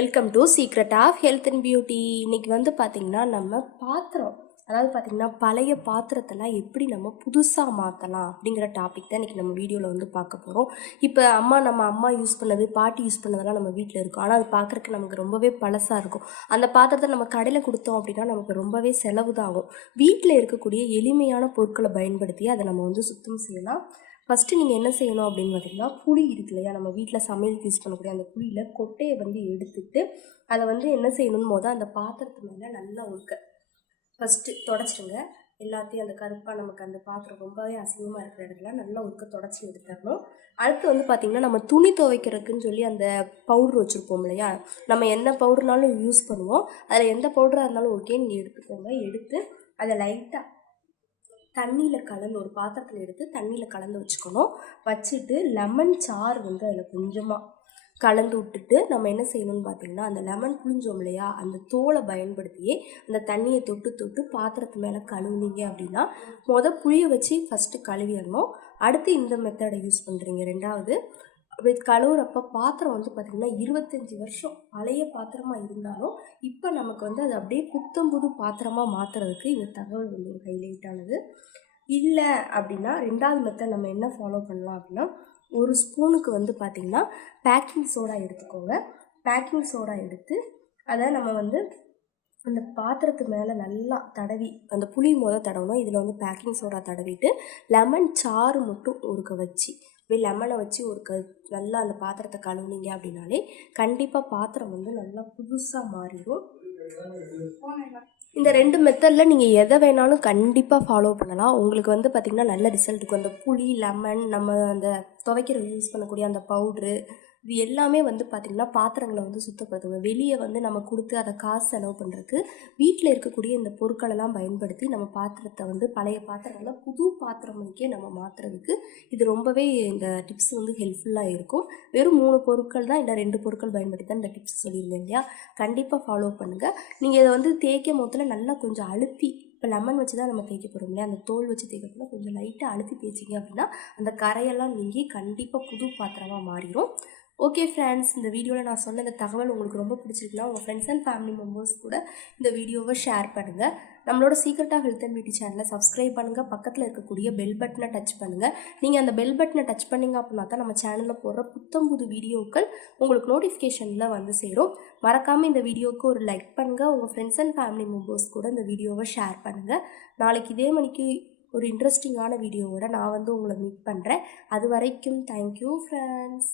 Welcome to secret of health and beauty. இன்றைக்கி வந்து பார்த்திங்கன்னா நம்ம பாத்திரம், அதாவது பார்த்திங்கன்னா பழைய பாத்திரத்தெல்லாம் எப்படி நம்ம புதுசாக மாற்றலாம் அப்படிங்கிற டாபிக் தான் இன்றைக்கி நம்ம வீடியோவில் வந்து பார்க்க போகிறோம். இப்போ நம்ம அம்மா யூஸ் பண்ணது, பாட்டி யூஸ் பண்ணதெல்லாம் நம்ம வீட்டில் இருக்கும். ஆனால் அது பார்க்குறக்கு நமக்கு ரொம்பவே பழசாக இருக்கும். அந்த பாத்திரத்தை நம்ம கடையில் கொடுத்தோம் அப்படின்னா நமக்கு ரொம்பவே செலவு தான் ஆகும். வீட்டில் இருக்கக்கூடிய எளிமையான பொருட்களை பயன்படுத்தி அதை நம்ம வந்து சுத்தம் செய்யலாம். ஃபஸ்ட்டு நீங்கள் என்ன செய்யணும் அப்படின்னு பார்த்தீங்கன்னா, புளி இருக்கு இல்லையா, நம்ம வீட்டில் சமையலுக்கு யூஸ் பண்ணக்கூடிய அந்த புளியில் கொட்டையை வந்து எடுத்துட்டு அதை வந்து என்ன செய்யணும் அந்த பாத்திரத்து மேலே நல்லா ஃபஸ்ட்டு தொடச்சிடுங்க. எல்லாத்தையும் அந்த கருப்பாக நமக்கு அந்த பாத்திரம் ரொம்பவே அசிங்கமாக இருக்கிற இடத்துல நல்லா தொடச்சி எடுத்துடணும். அடுத்து வந்து பார்த்திங்கன்னா, நம்ம துணி துவைக்கிறதுக்குன்னு சொல்லி அந்த பவுட்ரு வச்சுருப்போம் இல்லையா, நம்ம என்ன பவுடர்னாலும் யூஸ் பண்ணுவோம். அதில் எந்த பவுடராக இருந்தாலும் ஓகே, நீங்கள் எடுத்துக்கோங்க. எடுத்து அதை லைட்டாக தண்ணியில் கலந்து ஒரு பாத்திரத்தில் எடுத்து தண்ணியில் கலந்து வச்சுக்கணும். வச்சுட்டு லெமன் சாறு வந்து அதில் கொஞ்சமாக கலந்து விட்டுட்டு நம்ம என்ன செய்யணும்னு பார்த்திங்கன்னா, அந்த லெமன் புழிஞ்சோம் இல்லையா, அந்த தோலை பயன்படுத்தியே அந்த தண்ணியை தொட்டு பாத்திரத்து மேலே கழுவுனீங்க அப்படின்னா, புளியை வச்சு ஃபஸ்ட்டு கழுவிடணும். அடுத்து இந்த மெத்தடை யூஸ் பண்ணுறீங்க. ரெண்டாவது கழுவுறப்ப பாத்திரம் வந்து பார்த்திங்கன்னா 25 வருஷம் பழைய பாத்திரமாக இருந்தாலும் இப்போ நமக்கு வந்து அது அப்படியே புத்தம்புது பாத்திரமாக மாற்றுறதுக்கு இந்த தகவல் வந்து ஒரு ஹைலைட்டானது. இல்லை அப்படின்னா ரெண்டாவது மெத்தட் நம்ம என்ன ஃபாலோ பண்ணலாம் அப்படின்னா, ஒரு ஸ்பூனுக்கு வந்து பார்த்திங்கன்னா பேக்கிங் சோடா எடுத்துக்கோங்க. பேக்கிங் சோடா எடுத்து அதை நம்ம வந்து அந்த பாத்திரத்து மேலே நல்லா தடவி, அந்த புளி தடவணும். இதில் வந்து பேக்கிங் சோடா தடவிட்டு லெமன் சாறு மட்டும் வச்சு அப்படியே லெமனை வச்சு நல்லா அந்த பாத்திரத்தை கழுவுனீங்க அப்படின்னாலே கண்டிப்பாக பாத்திரம் வந்து நல்லா புதுசாக மாறிடும். இந்த 2 மெத்தடில் நீங்கள் எதை வேணாலும் கண்டிப்பாக ஃபாலோ பண்ணலாம். உங்களுக்கு வந்து பார்த்திங்கன்னா நல்ல ரிசல்ட் இருக்கும். அந்த புளி, லெமன், நம்ம அந்த துவைக்கிற யூஸ் பண்ணக்கூடிய அந்த பவுட்ரு, இது எல்லாமே வந்து பார்த்திங்கன்னா பாத்திரங்களை வந்து சுத்தப்படுத்துங்க. வெளியே வந்து நம்ம கொடுத்து அதை காசு செலவு பண்ணுறதுக்கு வீட்டில் இருக்கக்கூடிய இந்த பொருட்களெல்லாம் பயன்படுத்தி நம்ம பாத்திரத்தை வந்து பழைய பாத்திரங்களை புது பாத்திரமுக்கே நம்ம மாற்றுறதுக்கு இது ரொம்பவே இந்த டிப்ஸ் வந்து ஹெல்ப்ஃபுல்லாக இருக்கும். வெறும் 3 பொருட்கள் தான், இல்லை 2 பொருட்கள் பயன்படுத்தி தான் இந்த டிப்ஸ் சொல்லியிருந்தேன் இல்லையா. கண்டிப்பாக ஃபாலோ பண்ணுங்கள். நீங்கள் இதை வந்து தேய்க்கும் போதில் நல்லா கொஞ்சம் அழுத்தி, இப்போ லெமன் வச்சு தான் நம்ம தேய்க்க போகிறோம் இல்லையா, அந்த தோல் வச்சு தேய்க்கிறதுல கொஞ்சம் லைட்டாக அழுத்தி தேய்ச்சிங்க அப்படின்னா அந்த கரையெல்லாம் நீங்கி கண்டிப்பாக புது பாத்திரமாக மாறிடும். ஓகே ஃப்ரெண்ட்ஸ், இந்த வீடியோவில் நான் சொன்ன இந்த தகவல் உங்களுக்கு ரொம்ப பிடிச்சிருக்குன்னா உங்கள் ஃப்ரெண்ட்ஸ் அண்ட் ஃபேமிலி மெம்பர்ஸ் கூட இந்த வீடியோவை ஷேர் பண்ணுங்கள். நம்மளோட secret of health and beauty சேனலை சப்ஸ்கிரைப் பண்ணுங்கள். பக்கத்தில் இருக்கக்கூடிய பெல் பட்டனை டச் பண்ணுங்கள். நீங்கள் அந்த பெல் பட்டனை டச் பண்ணிங்க அப்படின்னா தான் நம்ம சேனலில் போடுற புது வீடியோக்கள் உங்களுக்கு நோட்டிஃபிகேஷனில் வந்து சேரும். மறக்காமல் இந்த வீடியோவுக்கு ஒரு லைக் பண்ணுங்கள். உங்கள் ஃப்ரெண்ட்ஸ் அண்ட் ஃபேமிலி மெம்பர்ஸ் கூட இந்த வீடியோவை ஷேர் பண்ணுங்கள். நாளைக்கு இதே மணிக்கு ஒரு இன்ட்ரெஸ்டிங்கான வீடியோவோட நான் வந்து உங்களை மீட் பண்ணுறேன். அது வரைக்கும் தேங்க்யூ ஃப்ரெண்ட்ஸ்.